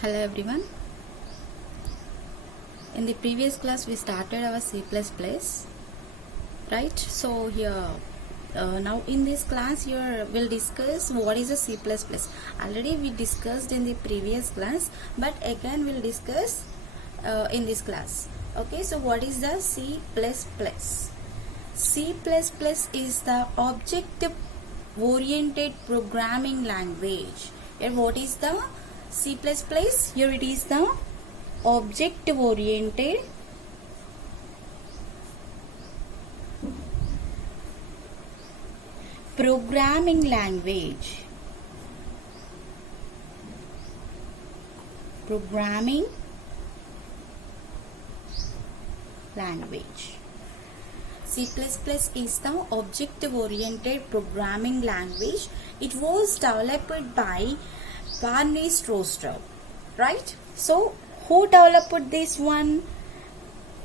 Hello everyone. In the previous class we started our C++, right? So here now in this class here we'll discuss what is a C++. Already we discussed in the previous class, but again we'll discuss in this class. Okay, so what is the C++? C++ is the object oriented programming language. And what is the C++? Here it is the object oriented programming language. Programming language. C++ is the object-oriented programming language. It was developed by Barney Strostrup, right? So, who developed this one?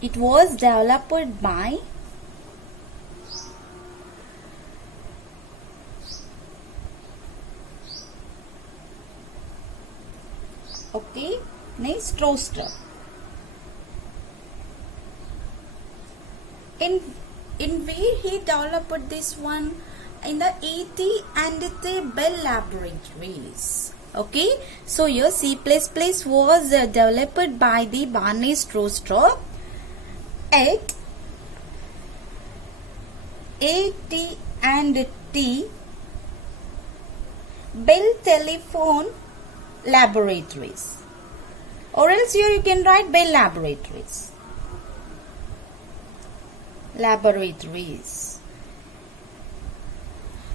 It was developed by next Strostrup. In where he developed this one? In the ET and the Bell laboratories. Okay, so here C++ was developed by the Barney Strostrup at AT&T Bell Telephone Laboratories, or else here you can write Bell Laboratories.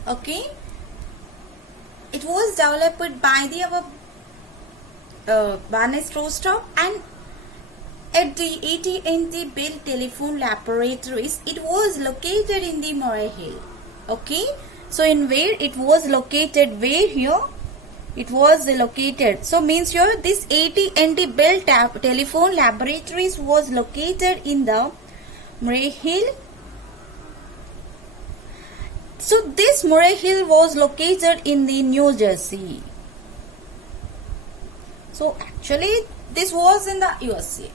Okay, it was developed by the Barney Strostrup, and at the AT&T Bell Telephone Laboratories, it was located in the Murray Hill. Okay, so in where it was located? Where here? It was located. So means here this AT&T Bell Telephone Laboratories was located in the Murray Hill. So this Murray Hill was located in the New Jersey. So actually this was in the USA.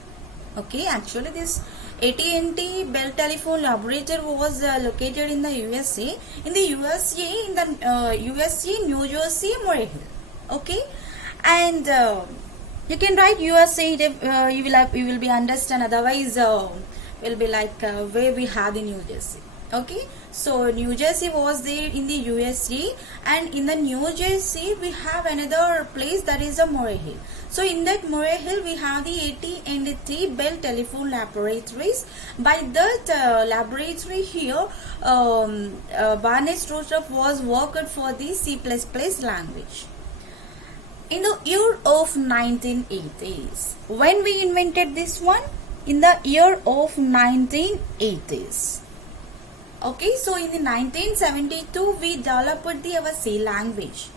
Okay, actually this AT&T Bell Telephone Laboratory was located in the USA. In the USA, in the USA, New Jersey, Murray Hill. Okay, and you can write USA. You will be understand. Otherwise, will be like where we have the New Jersey. Okay, so New Jersey was there in the USA, and in the New Jersey we have another place, that is a Murray Hill. So in that Murray Hill we have the AT&T Bell Telephone Laboratories. By that laboratory here, Barney Strostrup was worked for the C++ language. In the year of 1980s, when we invented this one? In the year of 1980s. Okay, so in the 1972 we developed our C language.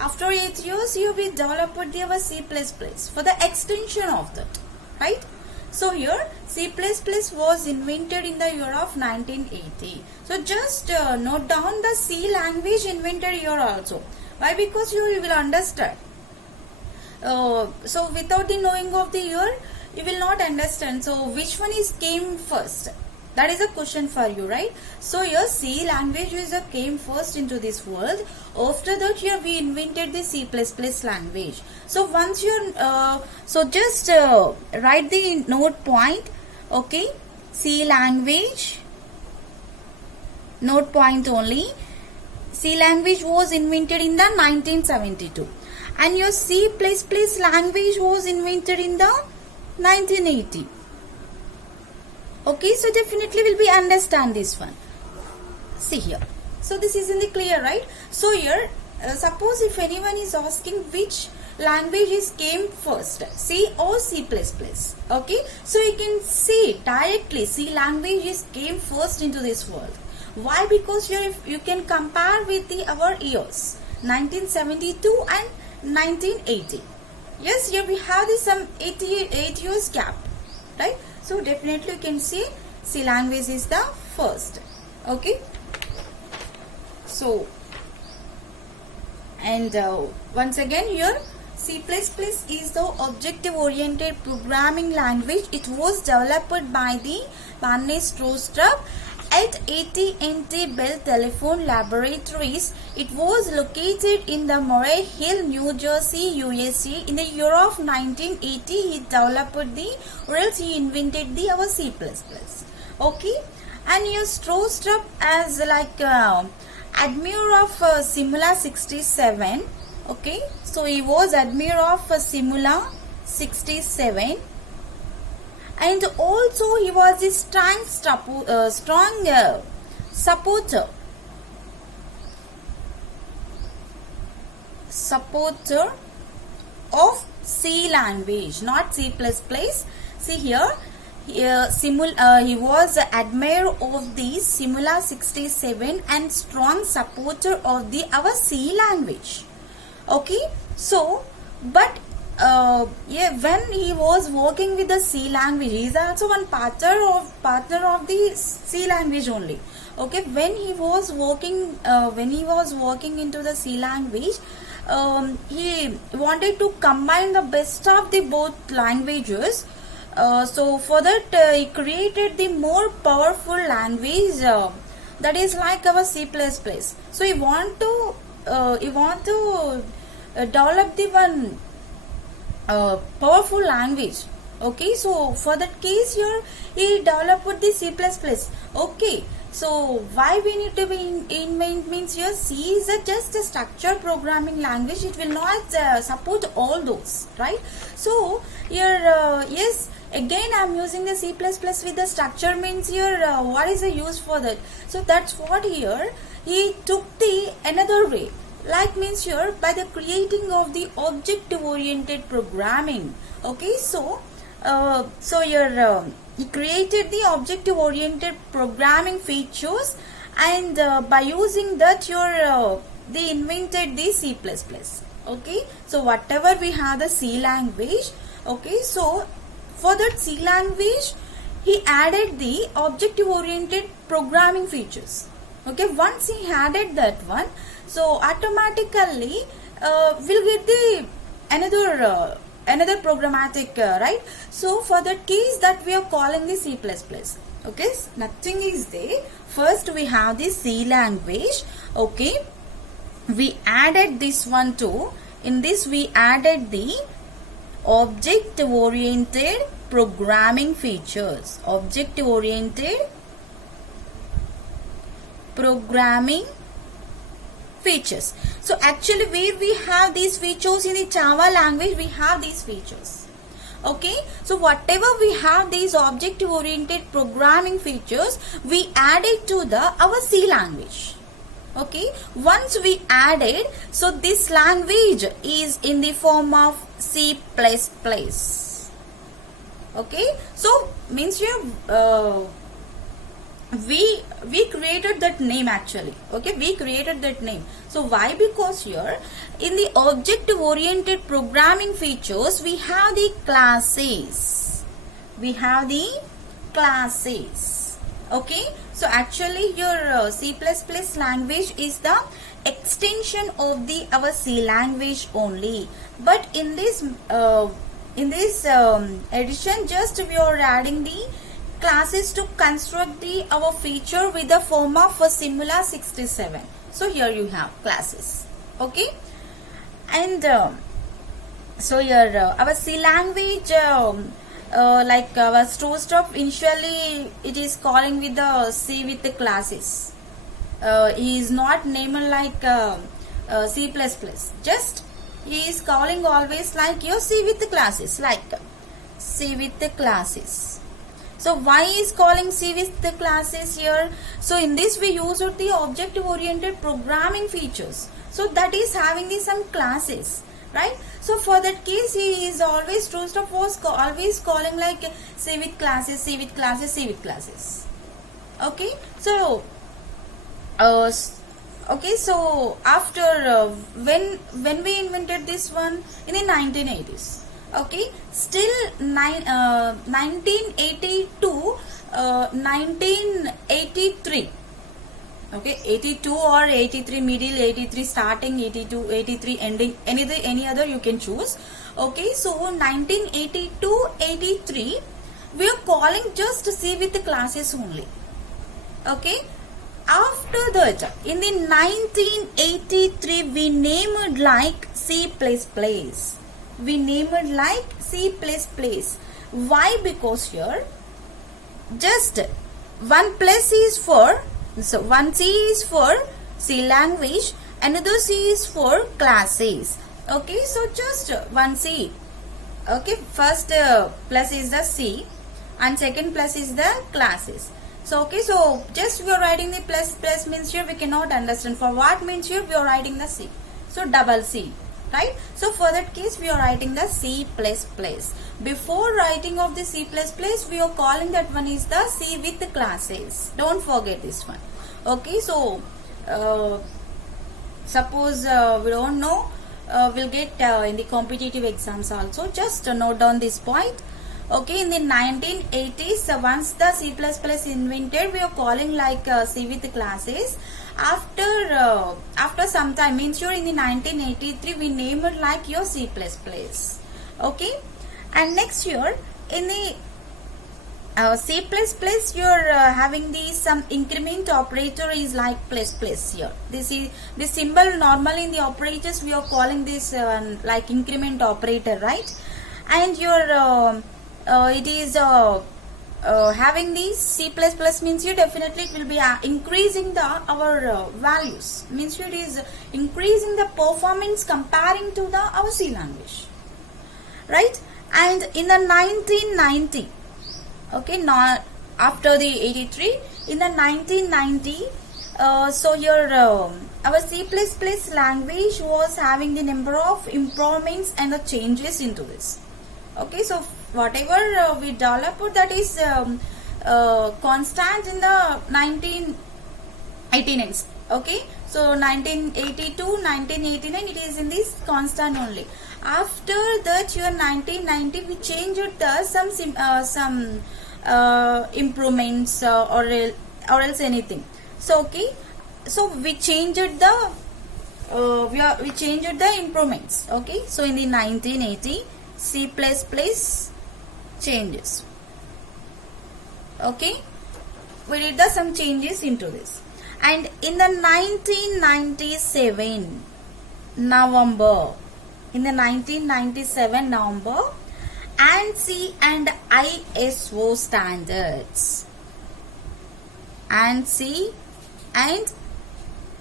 After 8 years here we developed our C++ for the extension of that, right? So here C++ was invented in the year of 1980. So just note down the C language invented here also. Why? Because here you will understand. So without the knowing of the year, you will not understand. So which one came first? That is a question for you, right? So here C language came first into this world. After that here we invented the C++ language. So once you so just write the note point. Okay, C language, note point only. C language was invented in the 1972, and your C++ language was invented in the 1980. Okay, so definitely will be understand this one. See here. So this is in the clear, right? So here, suppose if anyone is asking which languages came first, C or C++. Okay, so you can see directly C languages came first into this world. Why? Because here if you can compare with our years 1972 and 1980. Yes, here we have this some 8 years gap, right? So definitely you can see C language is the first. Okay, so and once again here C++ is the object-oriented programming language. It was developed by the Barney Strostrup at AT&T Bell Telephone Laboratories. It was located in the Murray Hill, New Jersey, USA. In the year of 1980, he developed the, or else he invented the our C++. Okay, and here Strostrup as like admiral of Simula 67. Okay, so he was admiral of Simula 67, and also he was a strong supporter of C language, not C++. See here, he was admiral of the Simula 67 and strong supporter of the our C language. Okay, so but yeah, when he was working with the C language, he is also one partner of the C language only. Okay, when he was working into the C language, he wanted to combine the best of the both languages. So for that he created the more powerful language that is like our C++. So he want to develop the one powerful language. Okay, so for that case here he developed the C++. Okay, so why we need to be invent means here C is just a structured programming language. It will not support all those, right? So here yes, again I am using the C++ with the structure means here what is the use for that? So that's what here he took the another way, like means here by the creating of the object oriented programming. Okay, so here he created the object oriented programming features, and by using that they invented the C++. Okay, so whatever we have the C language. Okay, so for that C language he added the object oriented programming features. Okay, once he added that one, so automatically we'll get the another programmatic, right? So for that case that we are calling the C++. Okay, nothing is there. First we have the C language. Okay, we added this one too. In this we added the object oriented programming features. Object oriented programming features. So actually where we have these features in the Java language, we have these features. Okay, so whatever we have these object oriented programming features, we added to the our C language. Okay, once we added, so this language is in the form of C++. Okay, so means here we created that name actually. Okay, we created that name. So why? Because here in the object oriented programming features we have the classes. Okay, so actually your C++ language is the extension of the our C language only, but in this edition just we are adding the classes to construct the our feature with the form of a Simula 67. So here you have classes. Okay, and so here our C language like our Strostrup initially it is calling with the C with the classes. He is not named like C++. Just he is calling always like your C with the classes, like C with the classes. So why is calling C with the classes here? So in this we use the object oriented programming features. So that is having the some classes, right? So for that case he is always Strostrup was always calling like C with classes, C with classes, C with classes. Okay, so okay, so after when we invented this one in the 1980s. Okay, still 1982 1983 Okay, 82 or 83 middle, 83 starting, 82, 83 ending, any other you can choose. Okay, so 1982, 83, we are calling just C with the classes only. Okay, after that, in the 1983, we named like C++. We named like C++. Why? Because here, just one plus is for, so one C is for C language, another C is for classes. Okay, so just one C. Okay, first plus is the C and second plus is the classes. So okay, so just we are writing the plus means here we cannot understand for what means here we are writing the C. So double C, right? So for that case we are writing the C++. Before writing of the C++, we are calling that one is the C with the classes. Don't forget this one. Okay, so suppose we don't know, we'll get in the competitive exams also. Just note down this point. Okay, in the 1980s, once the C++ invented, we are calling like C with the classes. After some time, means you're in the 1983, we named it like your C++. Okay, and next year in the C++, you're having the some increment operator is like plus here. This is the symbol normally in the operators we are calling this like increment operator, right? And your it is having the C++ means you definitely it will be increasing the our values, means it is increasing the performance comparing to the our C language, right? And in the 1990, okay, not after the 83, in the 1990, so your our C++ language was having the number of improvements and the changes into this. Okay, so whatever we developed, that is constant in the 1989. Okay, so 1982, 1989, it is in this constant only. After that, your 1990, we changed the some improvements or else anything. So okay, so we changed the we changed the improvements. Okay, so in the 1980, C++ changes. Okay, we did the some changes into this. And in the 1997 November, ANSI and ISO standards, ANSI and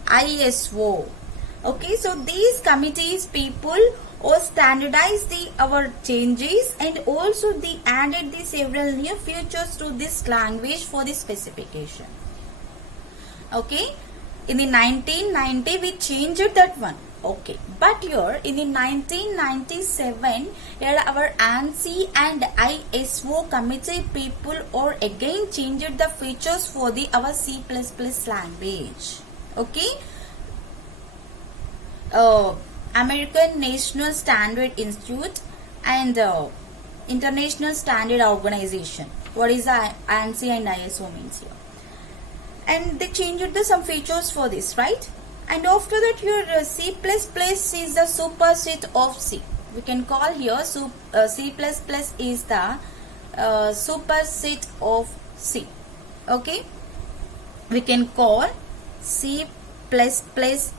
ISO. Okay, so these committees people or standardize our changes, and also they added the several new features to this language for the specification. Okay, in the 1990 we changed that one. Okay, but here in the 1997, here our ANSI and ISO committee people or again changed the features for the our C++ language. Okay, American National Standard Institute and International Standard Organization. What is the ANSI and ISO means here? And they changed some features for this, right? And after that, your C++ is the superset of C. We can call here C++ is the superset of C. Okay, we can call C++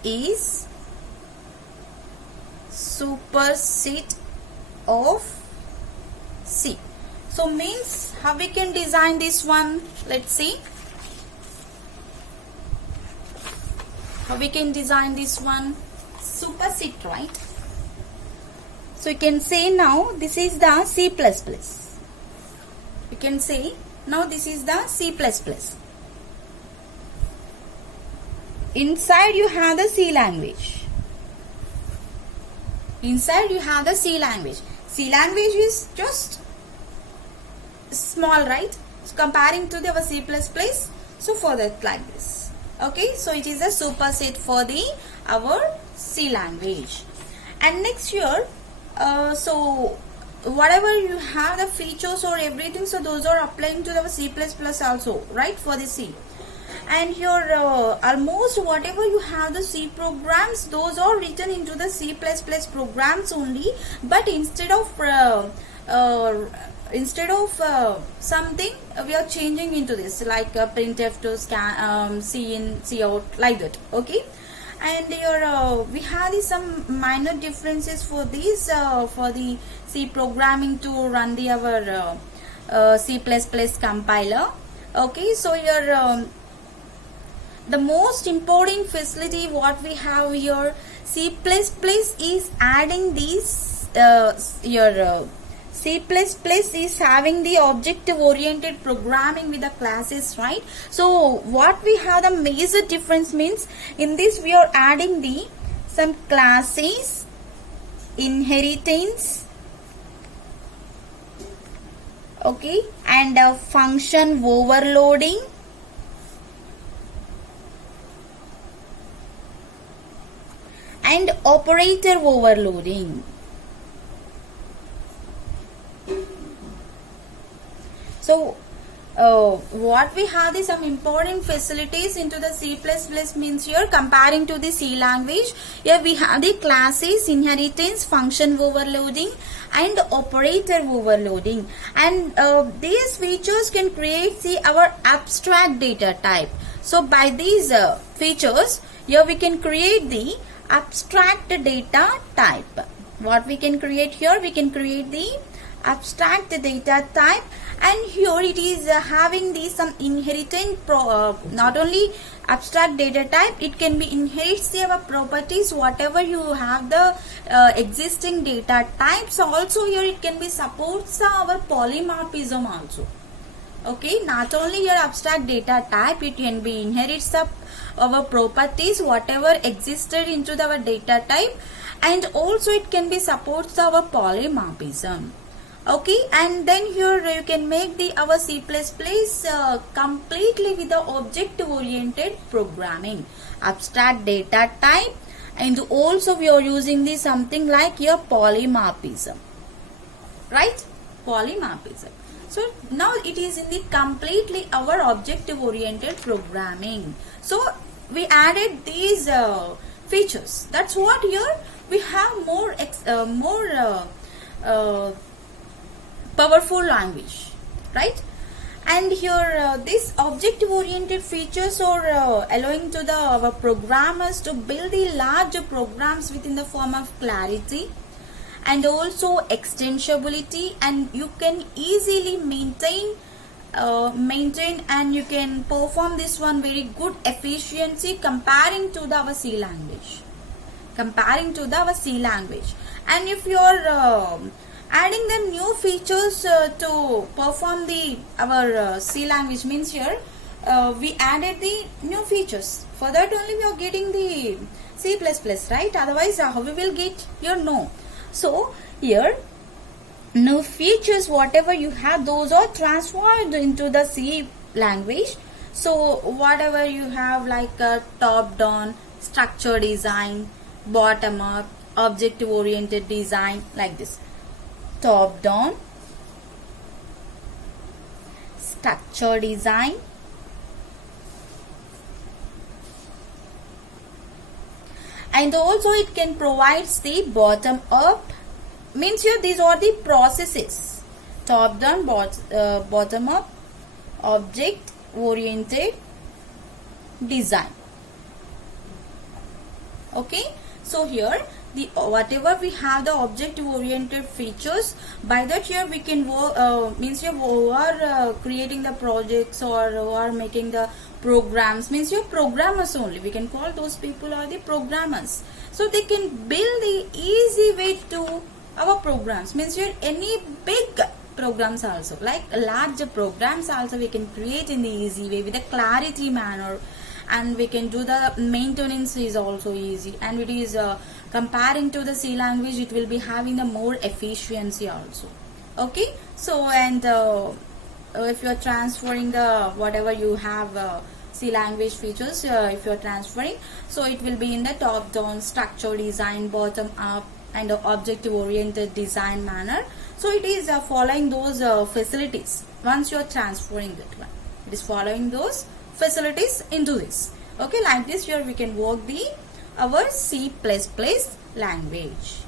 is superset of C. So means how we can design this one? Let's see how we can design this one. Superset, right? So you can say now this is the C++. You can say now this is the C++. Inside you have the C language. Inside you have the C language. C language is just small, right? So comparing to the C++, so for that like this. Okay, so it is a superset for the our C language. And next here, so whatever you have the features or everything, so those are applying to the C++ also, right, for the C. And here almost whatever you have the C programs, those are written into the C++ programs only, but instead of something we are changing into this, like printf to scan, C in, C out, like that. Okay. And here we have some minor differences for these for the C programming to run the our C++ compiler. Okay, so here the most important facility what we have here, C++ is adding these C++ is having the objective oriented programming with the classes, right? So what we have the major difference means, in this we are adding the some classes, inheritance, okay, and function overloading, and operator overloading. So what we have is some important facilities into the C++ means here comparing to the C language. Here we have the classes, inheritance, function overloading, and operator overloading. And these features can create our abstract data type. So by these features, here we can create the abstract data type. What we can create here? We can create the abstract data type, and here it is having the some inheritance not only abstract data type, it can be inherits our properties whatever you have the existing data types. Also here it can be supports our polymorphism also. Okay, not only your abstract data type, it can be inherits our properties whatever existed into our data type, and also it can be supports our polymorphism. Okay, and then here you can make the our C++ completely with the object oriented programming, abstract data type, and also we are using the something like your polymorphism, right? Polymorphism. So now it is in the completely our objective oriented programming. So we added these features. That's what here we have more powerful language, right? And here this object oriented features are allowing to the our programmers to build the larger programs within the form of clarity and also extensibility, and you can easily maintain and you can perform this one very good efficiency comparing to the our C language, our C language. And if you are adding the new features to perform the our C language means here we added the new features. For that only we are getting the C++, right? Otherwise how we will get here? No. So here new features whatever you have, those are transferred into the C language. So whatever you have like top down, structure design, bottom up, objective oriented design, like this. Top down, structure design, and also it can provide the bottom up, means here these are the processes: top down, bottom up, object oriented design. Okay, so here the whatever we have the objective oriented features, by that here we can work means you are creating the projects or are making the programs, means you're programmers only, we can call those people are the programmers. So they can build the easy way to our programs, means you're any big programs also, like large programs also we can create in the easy way with a clarity manner, and we can do the maintenance is also easy, and it is comparing to the C language it will be having the more efficiency also. Okay, so and if you are transferring the whatever you have C language features, if you are transferring, so it will be in the top down, structure design, bottom up, and objective oriented design manner. So it is following those facilities once you are transferring that one, it is following those facilities into this. Okay, like this here we can work the our C++ language.